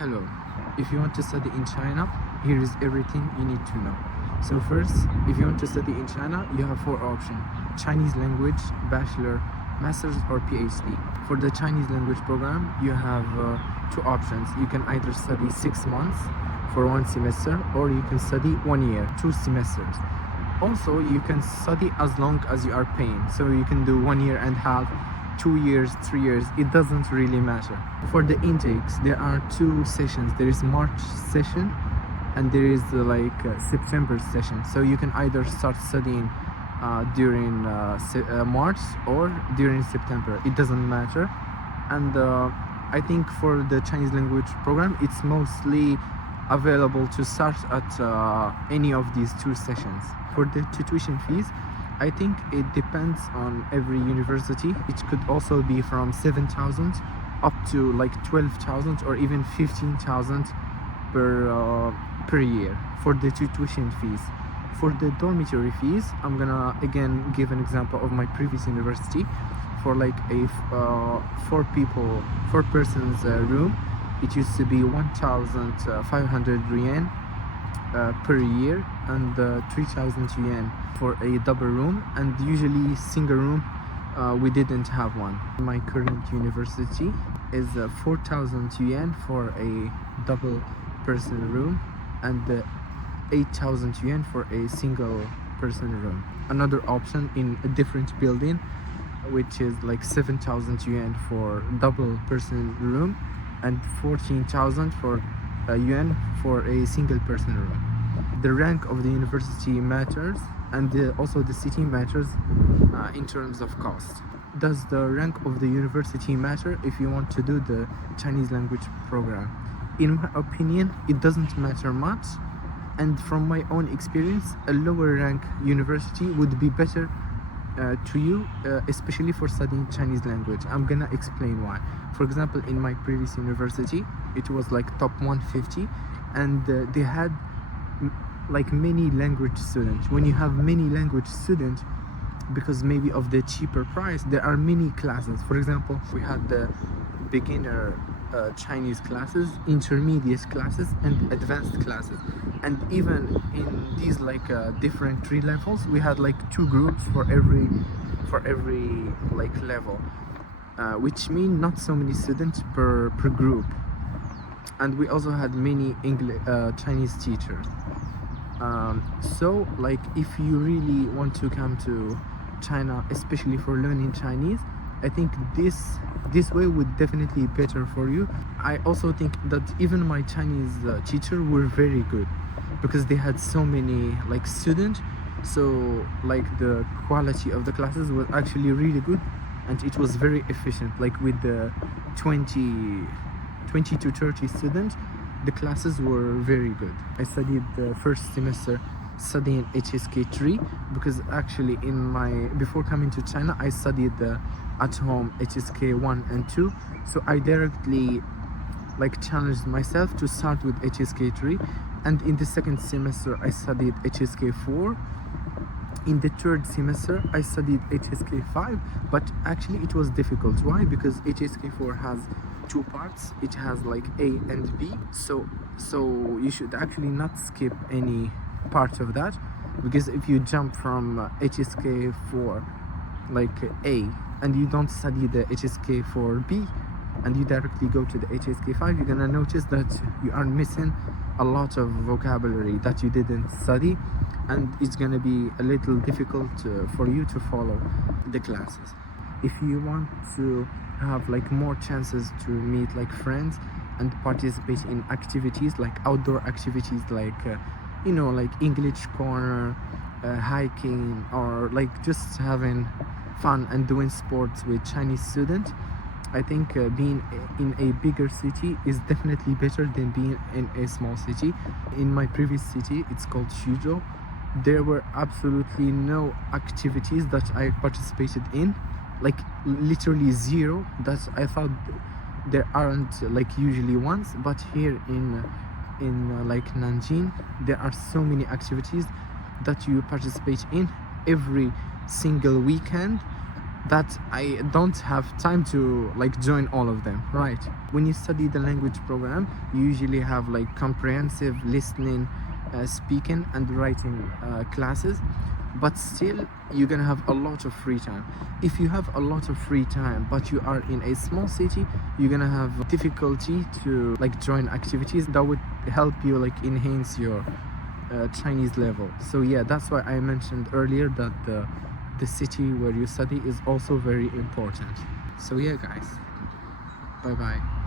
Hello. If you want to study in China, here is everything you need to know. So first, if you want to study in China, you have four options: Chinese language, bachelor, master's or PhD. For the Chinese language program, you have two options. You can either study 6 months for one semester, or you can study 1 year, 2 semesters. Also, you can study as long as you are paying. So you can do 1 year and a half, 2 years, 3 years, it doesn't really matter. For the intakes, there are two sessions. There is March session and there is September session. So you can either start studying during March or during September. It doesn't matter. And I think for the Chinese language program, it's mostly available to start at any of these two sessions. For the tuition fees, I think it depends on every university. It could also be from 7,000 up to like 12,000 or even 15,000 per year for the tuition fees. For the dormitory fees, I'm gonna again give an example of my previous university. For like a four persons room, it used to be 1,500 yuan per year and 3,000 yuan for a double room, and usually single room we didn't have one. My current university is 4,000 yuan for a double person room and 8,000 yuan for a single person room. Another option in a different building, which is like 7,000 yuan for double person room and 14,000 for yuan for a single person room. The rank of the university matters, and also the city matters in terms of cost. Does the rank of the university matter if you want to do the Chinese language program? In my opinion, it doesn't matter much, and from my own experience, a lower rank university would be better to you, especially for studying Chinese language. I'm gonna explain why. For example, in my previous university, it was like top 150, and they had like many language students. When you have many language students, because maybe of the cheaper price, there are many classes. For example, we had the beginner Chinese classes, intermediate classes, and advanced classes. And even in these different 3 levels, we had like 2 groups for every like level, which mean not so many students per group. And we also had many Chinese teachers. So like if you really want to come to China, especially for learning Chinese, I think this way would definitely be better for you. I also think that even my Chinese teacher were very good, because they had so many like students, so like the quality of the classes was actually really good, and it was very efficient. Like with the 20 to 30 students, the classes were very good. I studied the first semester studying HSK 3, because actually before coming to China, I studied at home HSK 1 and 2, so I directly challenged myself to start with HSK 3, and in the second semester I studied HSK 4. In the third semester I studied HSK 5, but actually it was difficult. Why? Because HSK 4 has 2 parts. It has like A and B, so you should actually not skip any part of that, because if you jump from HSK 4 A and you don't study the HSK 4B and you directly go to the HSK 5, you're gonna notice that you are missing a lot of vocabulary that you didn't study, and it's gonna be a little difficult for you to follow the classes. If you want to have more chances to meet friends and participate in activities, outdoor activities, English corner, hiking, or just having fun and doing sports with Chinese students, I think being in a bigger city is definitely better than being in a small city. In my previous city, it's called Xuzhou, there were absolutely no activities that I participated in, literally zero. That I thought there aren't usually ones, but here in Nanjing, there are so many activities that you participate in every single weekend. that I don't have time to like join all of them, right? When you study the language program, you usually have like comprehensive listening, speaking and writing classes, but still you're gonna have a lot of free time. If you have a lot of free time but you are in a small city, you're gonna have difficulty to like join activities that would help you like enhance your Chinese level. So yeah, that's why I mentioned earlier that the city where you study is also very important. So yeah guys, bye bye.